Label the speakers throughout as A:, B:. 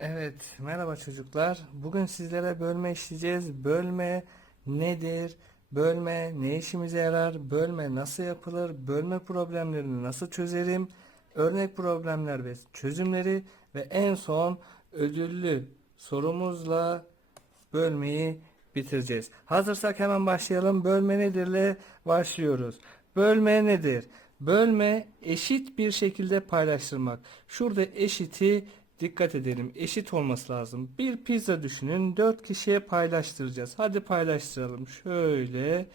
A: Evet, merhaba çocuklar. Bugün sizlere bölme işleyeceğiz. Bölme nedir? Bölme ne işimize yarar? Bölme nasıl yapılır? Bölme problemlerini nasıl çözerim? Örnek problemler ve çözümleri ve en son ödüllü sorumuzla bölmeyi bitireceğiz. Hazırsak hemen başlayalım. Bölme nedirle başlıyoruz. Bölme nedir? Bölme eşit bir şekilde paylaştırmak. Şurada eşiti Dikkat edelim eşit olması lazım. Bir pizza düşünün 4 kişiye paylaştıracağız. Hadi paylaştıralım. Şöyle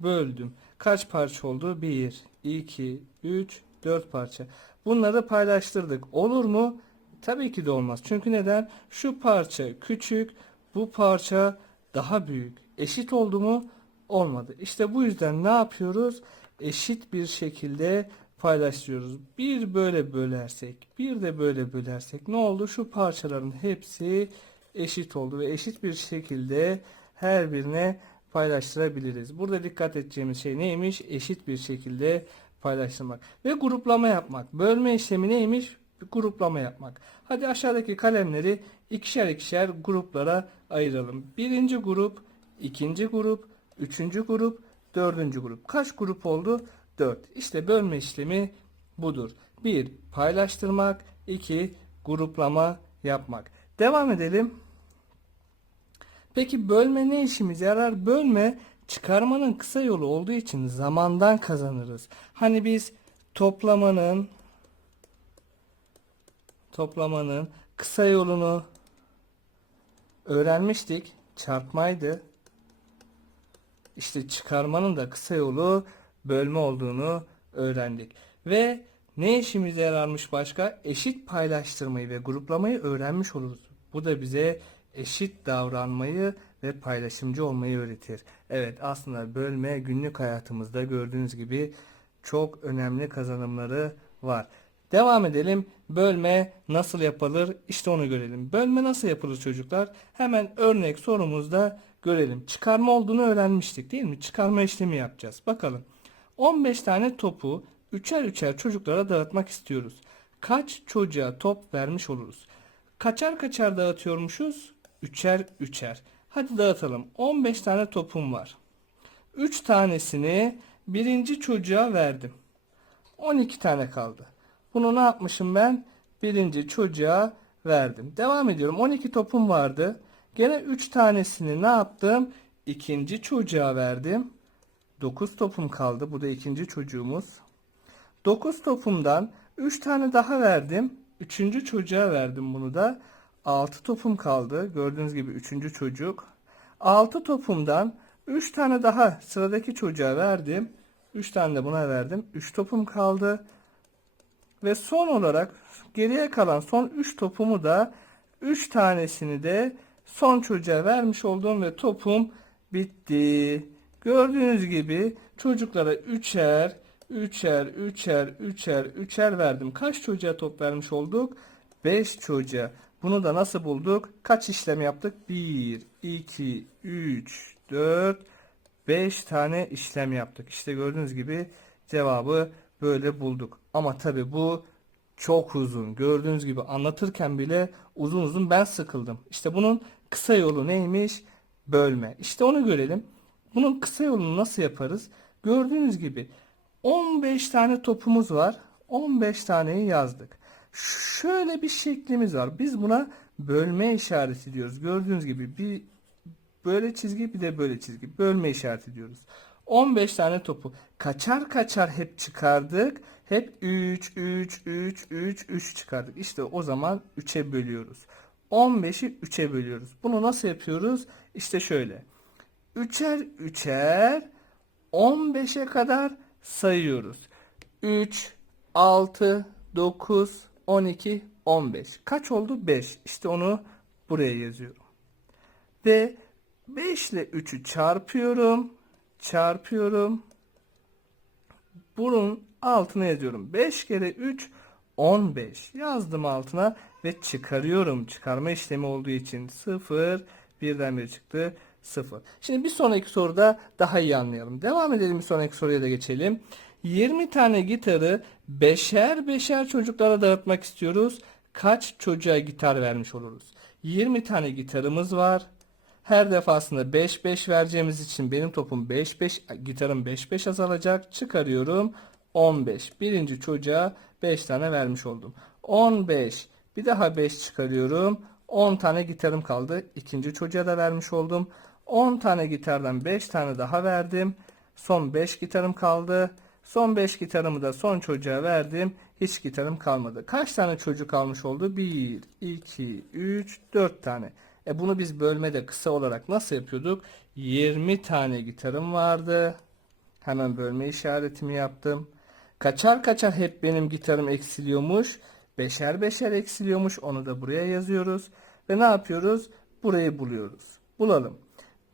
A: böldüm. Kaç parça oldu? 1, 2, 3, 4 parça. Bunları paylaştırdık. Olur mu? Tabii ki de olmaz. Çünkü neden? Şu parça küçük, bu parça daha büyük. Eşit oldu mu? Olmadı. İşte bu yüzden ne yapıyoruz? Eşit bir şekilde paylaşıyoruz. Bir böyle bölersek, bir de böyle bölersek ne oldu? Şu parçaların hepsi eşit oldu ve eşit bir şekilde her birine paylaştırabiliriz. Burada dikkat edeceğimiz şey neymiş? Eşit bir şekilde paylaştırmak ve gruplama yapmak. Bölme işlemi neymiş? Gruplama yapmak. Hadi aşağıdaki kalemleri ikişer ikişer gruplara ayıralım. Birinci grup, ikinci grup, üçüncü grup, dördüncü grup. Kaç grup oldu? 4. İşte bölme işlemi budur. 1. Paylaştırmak. 2. Gruplama yapmak. Devam edelim. Peki bölme ne işimiz yarar? Bölme çıkarmanın kısa yolu olduğu için zamandan kazanırız. Hani biz toplamanın toplamanın kısa yolunu öğrenmiştik. Çarpmaydı. İşte çıkarmanın da kısa yolu bölme olduğunu öğrendik. Ve ne işimize yararmış başka? Eşit paylaştırmayı ve gruplamayı öğrenmiş oluruz. Bu da bize eşit davranmayı ve paylaşımcı olmayı öğretir. Evet aslında bölme günlük hayatımızda gördüğünüz gibi çok önemli kazanımları var. Devam edelim. Bölme nasıl yapılır? İşte onu görelim. Bölme nasıl yapılır çocuklar? Hemen örnek sorumuzda görelim. Çıkarma olduğunu öğrenmiştik değil mi? Çıkarma işlemi yapacağız. Bakalım. 15 tane topu üçer üçer çocuklara dağıtmak istiyoruz. Kaç çocuğa top vermiş oluruz? Kaçar kaçar dağıtıyormuşuz? Üçer üçer. Hadi dağıtalım. 15 tane topum var. 3 tanesini birinci çocuğa verdim. 12 tane kaldı. Bunu ne yapmışım ben? Birinci çocuğa verdim. Devam ediyorum. 12 topum vardı. Gene 3 tanesini ne yaptım? İkinci çocuğa verdim. 9 topum kaldı. Bu da ikinci çocuğumuz. 9 topumdan 3 tane daha verdim. Üçüncü çocuğa verdim bunu da. 6 topum kaldı. Gördüğünüz gibi üçüncü çocuk. 6 topumdan 3 tane daha sıradaki çocuğa verdim. 3 tane de buna verdim. 3 topum kaldı. Ve son olarak geriye kalan son 3 topumu da 3 tanesini de son çocuğa vermiş oldum ve topum bitti. Gördüğünüz gibi çocuklara üçer, üçer, üçer, üçer, üçer verdim. Kaç çocuğa top vermiş olduk? 5 çocuğa. Bunu da nasıl bulduk? Kaç işlem yaptık? 1, 2, 3, 4, 5 tane işlem yaptık. İşte gördüğünüz gibi cevabı böyle bulduk. Ama tabi bu çok uzun. Gördüğünüz gibi anlatırken bile uzun uzun ben sıkıldım. İşte bunun kısa yolu neymiş? Bölme. İşte onu görelim. Bunun kısa yolunu nasıl yaparız? Gördüğünüz gibi 15 tane topumuz var. 15 taneyi yazdık. Şöyle bir şeklimiz var. Biz buna bölme işareti diyoruz. Gördüğünüz gibi bir böyle çizgi bir de böyle çizgi. Bölme işareti diyoruz. 15 tane topu kaçar kaçar hep çıkardık. Hep 3, 3, 3, 3, 3 çıkardık. İşte o zaman 3'e bölüyoruz. 15'i 3'e bölüyoruz. Bunu nasıl yapıyoruz? İşte şöyle üçer üçer 15'e kadar sayıyoruz. 3, 6, 9, 12, 15. Kaç oldu? 5. İşte onu buraya yazıyorum. Ve 5 ile 3'ü çarpıyorum. Çarpıyorum. Bunun altına yazıyorum. 5 kere 3 15 yazdım altına ve çıkarıyorum. Çıkarma işlemi olduğu için 0 birden bir çıktı. 0. Şimdi bir sonraki soruda daha iyi anlayalım. Devam edelim bir sonraki soruya da geçelim. 20 tane gitarı beşer beşer çocuklara dağıtmak istiyoruz. Kaç çocuğa gitar vermiş oluruz? 20 tane gitarımız var. Her defasında 5-5 vereceğimiz için benim topum 5-5, gitarım 5-5 azalacak. Çıkarıyorum 15. Birinci çocuğa 5 tane vermiş oldum. 15. Bir daha 5 çıkarıyorum. 10 tane gitarım kaldı. İkinci çocuğa da vermiş oldum. 10 tane gitardan 5 tane daha verdim. Son 5 gitarım kaldı. Son 5 gitarımı da son çocuğa verdim. Hiç gitarım kalmadı. Kaç tane çocuk almış oldu? 1, 2, 3, 4 tane. E bunu biz bölmede kısa olarak nasıl yapıyorduk? 20 tane gitarım vardı. Hemen bölme işaretimi yaptım. Kaçar kaçar hep benim gitarım eksiliyormuş. Beşer beşer eksiliyormuş. Onu da buraya yazıyoruz. Ve ne yapıyoruz? Burayı buluyoruz. Bulalım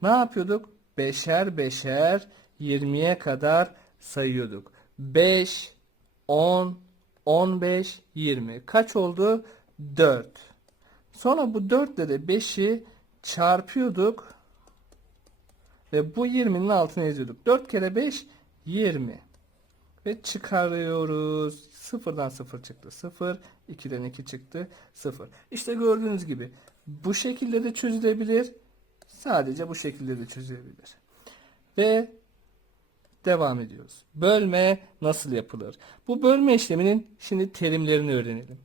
A: ne yapıyorduk? Beşer beşer 20'ye kadar sayıyorduk. 5, 10, 15, 20. Kaç oldu? 4. Sonra bu 4 ile de 5'i çarpıyorduk. Ve bu 20'nin altına yazıyorduk. 4 kere 5, 20. Ve çıkarıyoruz. 0'dan 0 çıktı. 0, 2'den 2 çıktı. 0. İşte gördüğünüz gibi bu şekilde de çözülebilir Sadece bu şekilde de çözebilir Ve devam ediyoruz. Bölme nasıl yapılır? Bu bölme işleminin şimdi terimlerini öğrenelim.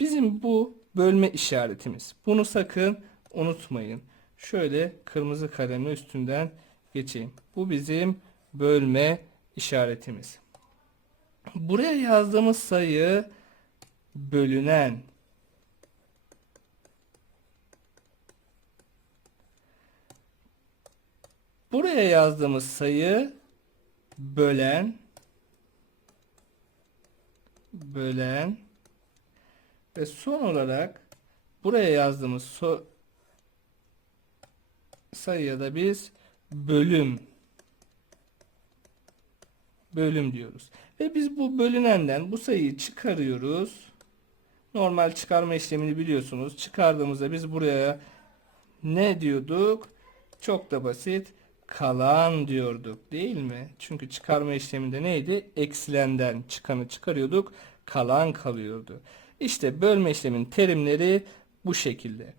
A: Bizim bu bölme işaretimiz. Bunu sakın unutmayın. Şöyle kırmızı kalemle üstünden geçeyim. Bu bizim bölme işaretimiz. Buraya yazdığımız sayı bölünen buraya yazdığımız sayı bölen bölen ve son olarak buraya yazdığımız so sayıya da biz bölüm bölüm diyoruz. Ve biz bu bölünenden bu sayıyı çıkarıyoruz. Normal çıkarma işlemini biliyorsunuz. Çıkardığımızda biz buraya ne diyorduk? Çok da basit kalan diyorduk değil mi? Çünkü çıkarma işleminde neydi? Eksilenden çıkanı çıkarıyorduk. Kalan kalıyordu. İşte bölme işlemin terimleri bu şekilde.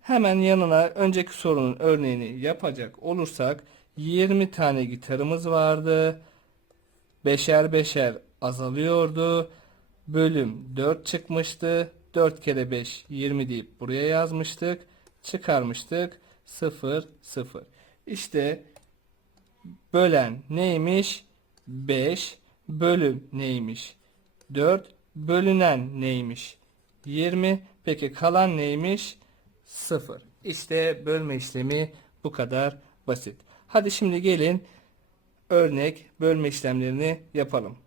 A: Hemen yanına önceki sorunun örneğini yapacak olursak 20 tane gitarımız vardı. Beşer beşer azalıyordu. Bölüm 4 çıkmıştı. 4 kere 5 20 deyip buraya yazmıştık. Çıkarmıştık. 0 0. İşte bölen neymiş? 5 bölüm neymiş? 4 bölünen neymiş? 20 peki kalan neymiş? 0 İşte bölme işlemi bu kadar basit. Hadi şimdi gelin örnek bölme işlemlerini yapalım.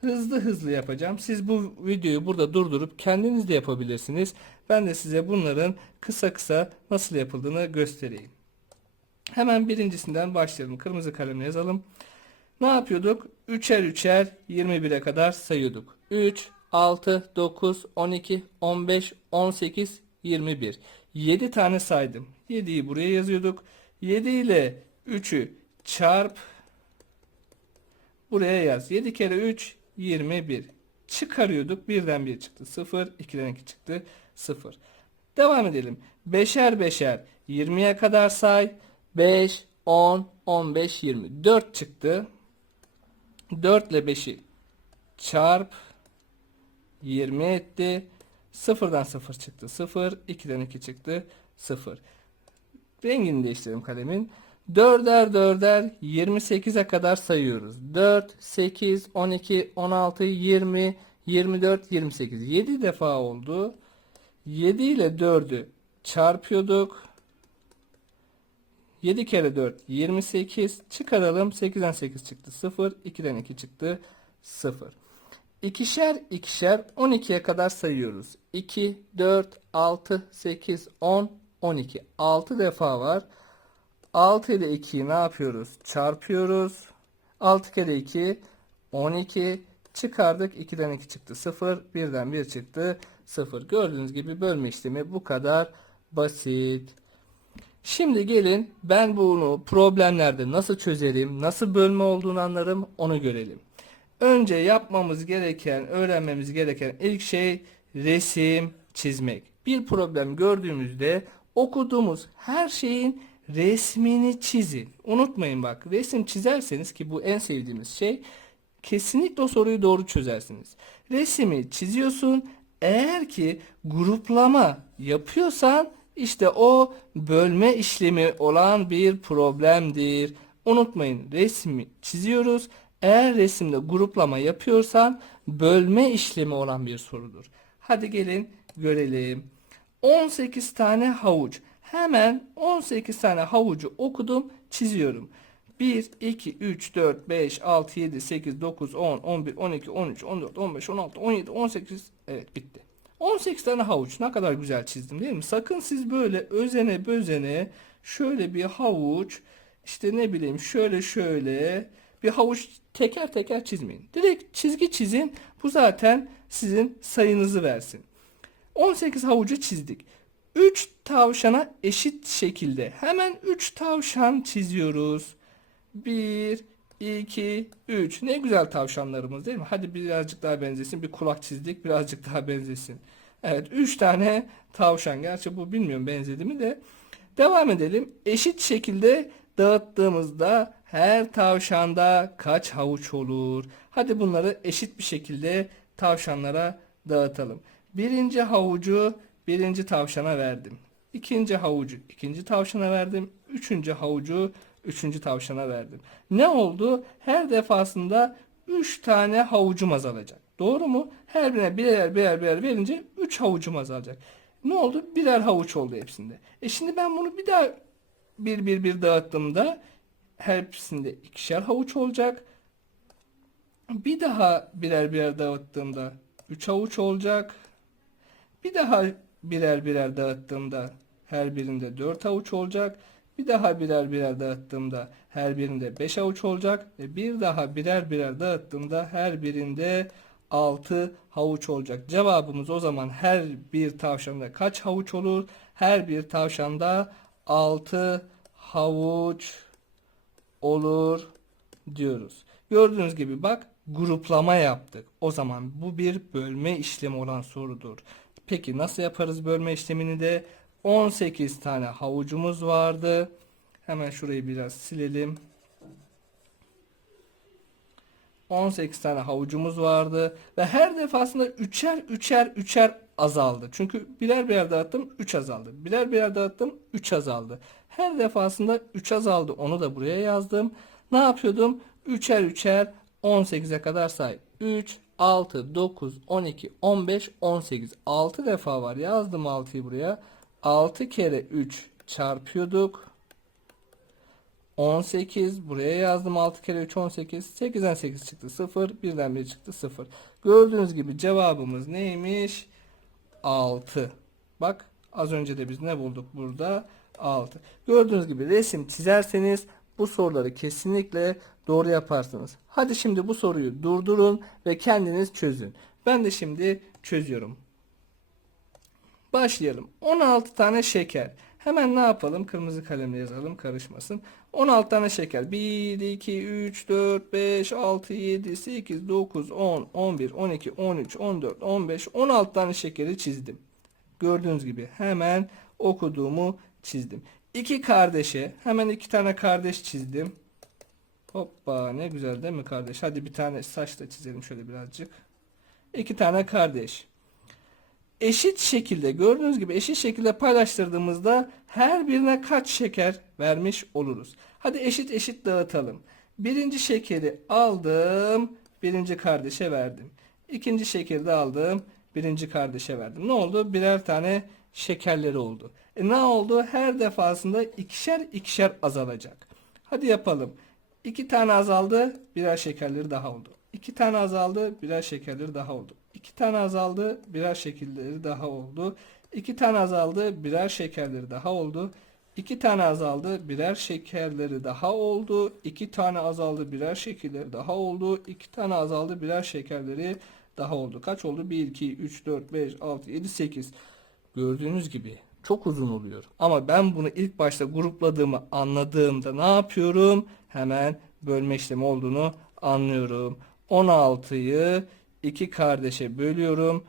A: Hızlı hızlı yapacağım. Siz bu videoyu burada durdurup kendiniz de yapabilirsiniz. Ben de size bunların kısa kısa nasıl yapıldığını göstereyim. Hemen birincisinden başlayalım. Kırmızı kalemle yazalım. Ne yapıyorduk? Üçer üçer 21'e kadar sayıyorduk. 3, 6, 9, 12, 15, 18, 21. 7 tane saydım. 7'yi buraya yazıyorduk. 7 ile 3'ü çarp buraya yaz. 7 kere 3 21. Çıkarıyorduk. Birden bir çıktı. 0, 2'den 2 çıktı. 0. Devam edelim. Beşer beşer 20'ye kadar say. 5, 10, 15, 20. 4 çıktı. 4 ile 5'i çarp 20 etti. 0'dan 0 çıktı. 0, 2'den 2 çıktı. 0. Rengini değiştirelim kalemin. 4'er 4'er 28'e kadar sayıyoruz. 4, 8, 12, 16, 20, 24, 28. 7 defa oldu. 7 ile 4'ü çarpıyorduk. 7 kere 4 28 çıkaralım. 8'den 8 çıktı 0. 2'den 2 çıktı 0. İkişer ikişer 12'ye kadar sayıyoruz. 2, 4, 6, 8, 10, 12. 6 defa var. 6 ile 2'yi ne yapıyoruz? Çarpıyoruz. 6 kere 2 12 çıkardık. 2'den 2 çıktı 0. 1'den 1 çıktı 0. Gördüğünüz gibi bölme işlemi bu kadar basit. Şimdi gelin ben bunu problemlerde nasıl çözerim, nasıl bölme olduğunu anlarım onu görelim. Önce yapmamız gereken, öğrenmemiz gereken ilk şey resim çizmek. Bir problem gördüğümüzde okuduğumuz her şeyin resmini çizin. Unutmayın bak resim çizerseniz ki bu en sevdiğimiz şey kesinlikle o soruyu doğru çözersiniz. Resmi çiziyorsun eğer ki gruplama yapıyorsan işte o bölme işlemi olan bir problemdir. Unutmayın resmi çiziyoruz. Eğer resimde gruplama yapıyorsan bölme işlemi olan bir sorudur. Hadi gelin görelim. 18 tane havuç. Hemen 18 tane havucu okudum, çiziyorum. 1, 2, 3, 4, 5, 6, 7, 8, 9, 10, 11, 12, 13, 14, 15, 16, 17, 18. Evet bitti. 18 tane havuç ne kadar güzel çizdim değil mi? Sakın siz böyle özene bözene şöyle bir havuç işte ne bileyim şöyle şöyle bir havuç teker teker çizmeyin. Direkt çizgi çizin. Bu zaten sizin sayınızı versin. 18 havucu çizdik. 3 tavşana eşit şekilde hemen 3 tavşan çiziyoruz. 1 2, 3. Ne güzel tavşanlarımız değil mi? Hadi birazcık daha benzesin. Bir kulak çizdik. Birazcık daha benzesin. Evet 3 tane tavşan. Gerçi bu bilmiyorum benzedi mi de. Devam edelim. Eşit şekilde dağıttığımızda her tavşanda kaç havuç olur? Hadi bunları eşit bir şekilde tavşanlara dağıtalım. Birinci havucu birinci tavşana verdim. İkinci havucu ikinci tavşana verdim. Üçüncü havucu üçüncü tavşana verdim. Ne oldu? Her defasında üç tane havucum azalacak. Doğru mu? Her birine birer birer birer verince üç havucum azalacak. Ne oldu? Birer havuç oldu hepsinde. E şimdi ben bunu bir daha bir bir bir dağıttığımda hepsinde ikişer havuç olacak. Bir daha birer birer dağıttığımda üç havuç olacak. Bir daha birer birer dağıttığımda her birinde dört havuç olacak. Bir daha birer birer dağıttığımda her birinde 5 avuç olacak ve bir daha birer birer dağıttığımda her birinde 6 havuç olacak. Cevabımız o zaman her bir tavşanda kaç havuç olur? Her bir tavşanda 6 havuç olur diyoruz. Gördüğünüz gibi bak gruplama yaptık. O zaman bu bir bölme işlemi olan sorudur. Peki nasıl yaparız bölme işlemini de? 18 tane havucumuz vardı. Hemen şurayı biraz silelim. 18 tane havucumuz vardı ve her defasında üçer üçer üçer azaldı. Çünkü birer birer dağıttım 3 azaldı. Birer birer dağıttım 3 azaldı. Her defasında 3 azaldı. Onu da buraya yazdım. Ne yapıyordum? Üçer üçer 18'e kadar say. 3, 6, 9, 12, 15, 18. 6 defa var. Yazdım 6'yı buraya. 6 kere 3 çarpıyorduk. 18 buraya yazdım 6 kere 3 18 8'den 8 çıktı 0 1'den 1 çıktı 0 gördüğünüz gibi cevabımız neymiş 6 bak az önce de biz ne bulduk burada 6 gördüğünüz gibi resim çizerseniz bu soruları kesinlikle doğru yaparsınız hadi şimdi bu soruyu durdurun ve kendiniz çözün ben de şimdi çözüyorum Başlayalım. 16 tane şeker. Hemen ne yapalım? Kırmızı kalemle yazalım karışmasın. 16 tane şeker. 1, 2, 3, 4, 5, 6, 7, 8, 9, 10, 11, 12, 13, 14, 15, 16 tane şekeri çizdim. Gördüğünüz gibi hemen okuduğumu çizdim. İki kardeşe hemen iki tane kardeş çizdim. Hoppa ne güzel değil mi kardeş? Hadi bir tane saç da çizelim şöyle birazcık. İki tane kardeş eşit şekilde gördüğünüz gibi eşit şekilde paylaştırdığımızda her birine kaç şeker vermiş oluruz. Hadi eşit eşit dağıtalım. Birinci şekeri aldım. Birinci kardeşe verdim. İkinci şekeri de aldım. Birinci kardeşe verdim. Ne oldu? Birer tane şekerleri oldu. E ne oldu? Her defasında ikişer ikişer azalacak. Hadi yapalım. İki tane azaldı. Birer şekerleri daha oldu. İki tane azaldı. Birer şekerleri daha oldu. 2 tane azaldı birer şekilleri daha oldu. 2 tane azaldı birer şekerleri daha oldu. 2 tane azaldı birer şekerleri daha oldu. 2 tane azaldı birer şekilleri daha oldu. 2 tane azaldı birer şekerleri daha oldu. Kaç oldu? 1, 2, 3, 4, 5, 6, 7, 8. Gördüğünüz gibi çok uzun oluyor. Ama ben bunu ilk başta grupladığımı anladığımda ne yapıyorum? Hemen bölme işlemi olduğunu anlıyorum. 16'yı 2 kardeşe bölüyorum.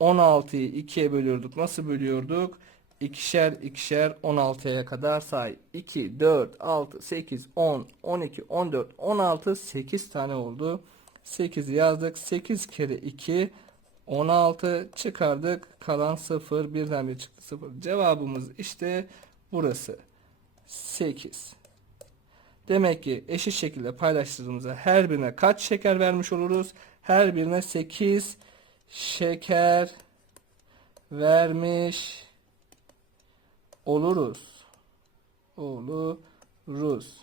A: 16'yı 2'ye bölüyorduk. Nasıl bölüyorduk? İkişer ikişer 16'ya kadar say. 2, 4, 6, 8, 10, 12, 14, 16, 8 tane oldu. 8 yazdık. 8 kere 2, 16 çıkardık. Kalan 0, birden bir çıktı 0. Cevabımız işte burası. 8. Demek ki eşit şekilde paylaştığımızda her birine kaç şeker vermiş oluruz? her birine 8 şeker vermiş oluruz. Oluruz.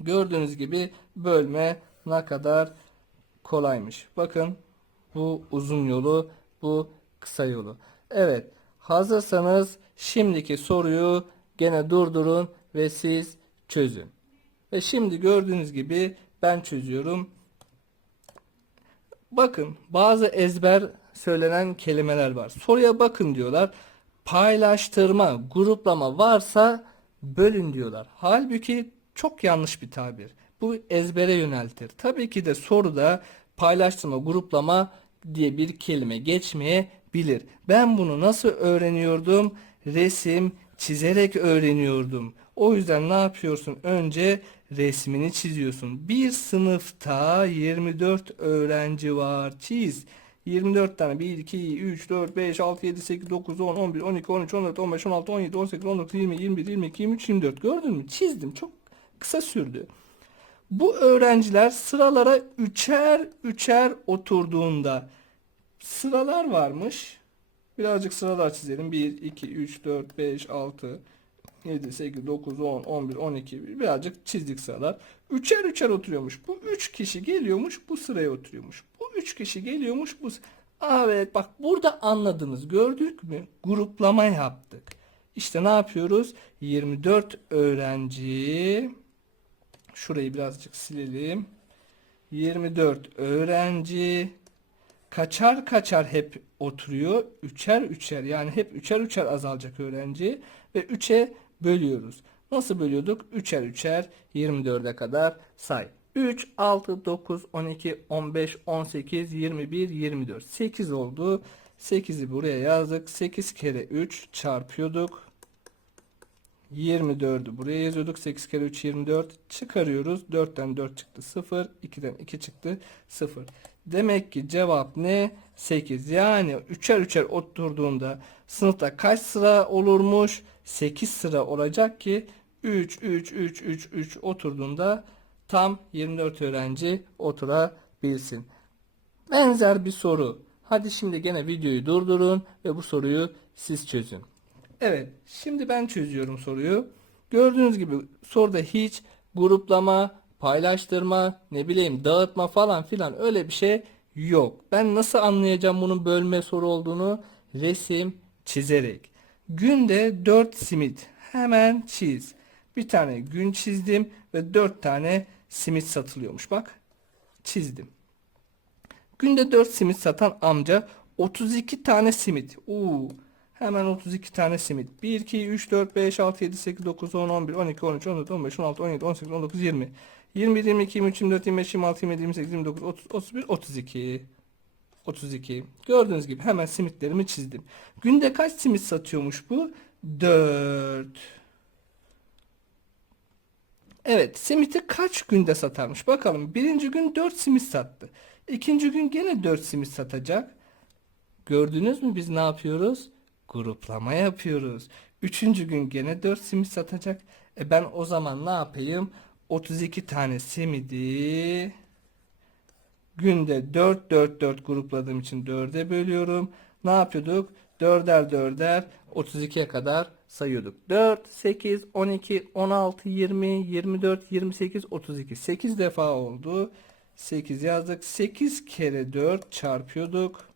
A: Gördüğünüz gibi bölme ne kadar kolaymış. Bakın bu uzun yolu, bu kısa yolu. Evet, hazırsanız şimdiki soruyu gene durdurun ve siz çözün. Ve şimdi gördüğünüz gibi ben çözüyorum. Bakın bazı ezber söylenen kelimeler var. Soruya bakın diyorlar. Paylaştırma, gruplama varsa bölün diyorlar. Halbuki çok yanlış bir tabir. Bu ezbere yöneltir. Tabii ki de soruda paylaştırma, gruplama diye bir kelime geçmeyebilir. Ben bunu nasıl öğreniyordum? Resim çizerek öğreniyordum. O yüzden ne yapıyorsun? Önce resmini çiziyorsun. Bir sınıfta 24 öğrenci var. Çiz. 24 tane 1 2 3 4 5 6 7 8 9 10 11 12 13 14 15 16 17 18 19 20 21 22 23 24 gördün mü? Çizdim. Çok kısa sürdü. Bu öğrenciler sıralara üçer üçer oturduğunda sıralar varmış. Birazcık sıralar çizelim. 1 2 3 4 5 6 7, 8, 9, 10, 11, 12 birazcık çizdik sıralar. Üçer üçer oturuyormuş. Bu üç kişi geliyormuş bu sıraya oturuyormuş. Bu üç kişi geliyormuş bu Aa, Evet bak burada anladınız gördük mü? Gruplama yaptık. İşte ne yapıyoruz? 24 öğrenci şurayı birazcık silelim. 24 öğrenci kaçar kaçar hep oturuyor. Üçer üçer yani hep üçer üçer azalacak öğrenci ve üçe bölüyoruz. Nasıl bölüyorduk? 3'er 3'er 24'e kadar say. 3, 6, 9, 12, 15, 18, 21, 24. 8 oldu. 8'i buraya yazdık. 8 kere 3 çarpıyorduk. 24'ü buraya yazıyorduk. 8 kere 3 24 çıkarıyoruz. 4'ten 4 çıktı 0. 2'den 2 çıktı 0. Demek ki cevap ne? 8. Yani üçer üçer oturduğunda sınıfta kaç sıra olurmuş? 8 sıra olacak ki 3 3 3 3 3 oturduğunda tam 24 öğrenci oturabilsin. Benzer bir soru. Hadi şimdi gene videoyu durdurun ve bu soruyu siz çözün. Evet, şimdi ben çözüyorum soruyu. Gördüğünüz gibi soruda hiç gruplama, paylaştırma, ne bileyim dağıtma falan filan öyle bir şey yok. Ben nasıl anlayacağım bunun bölme soru olduğunu? Resim çizerek. Günde 4 simit hemen çiz. Bir tane gün çizdim ve 4 tane simit satılıyormuş. Bak çizdim. Günde 4 simit satan amca 32 tane simit. Uuu. Hemen 32 tane simit. 1, 2, 3, 4, 5, 6, 7, 8, 9, 10, 11, 12, 13, 14, 15, 16, 17, 18, 19, 20. 21, 22, 23, 24, 25, 26, 27, 28, 29, 30, 31, 32. 32. Gördüğünüz gibi hemen simitlerimi çizdim. Günde kaç simit satıyormuş bu? 4. Evet simiti kaç günde satarmış? Bakalım birinci gün 4 simit sattı. İkinci gün gene 4 simit satacak. Gördünüz mü biz ne yapıyoruz? Gruplama yapıyoruz. Üçüncü gün gene 4 simit satacak. E ben o zaman ne yapayım? 32 tane simidi günde 4 4 4 grupladığım için 4'e bölüyorum. Ne yapıyorduk? 4'er 4'er 32'ye kadar sayıyorduk. 4, 8, 12, 16, 20, 24, 28, 32. 8 defa oldu. 8 yazdık. 8 kere 4 çarpıyorduk.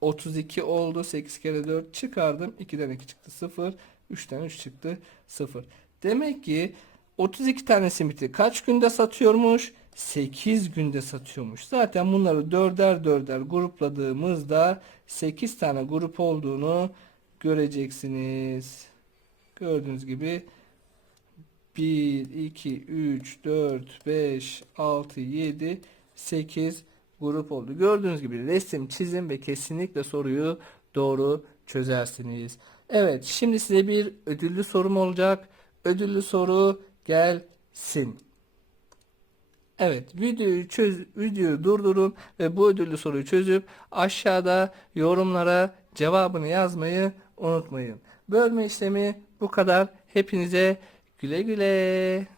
A: 32 oldu. 8 kere 4 çıkardım. 2'den 2 çıktı 0. 3'ten 3 çıktı 0. Demek ki 32 tane simiti kaç günde satıyormuş? 8 günde satıyormuş. Zaten bunları dörder dörder grupladığımızda 8 tane grup olduğunu göreceksiniz. Gördüğünüz gibi 1, 2, 3, 4, 5, 6, 7, 8 grup oldu. Gördüğünüz gibi resim çizin ve kesinlikle soruyu doğru çözersiniz. Evet şimdi size bir ödüllü sorum olacak. Ödüllü soru gelsin. Evet videoyu çöz videoyu durdurun ve bu ödüllü soruyu çözüp aşağıda yorumlara cevabını yazmayı unutmayın. Bölme işlemi bu kadar. Hepinize güle güle.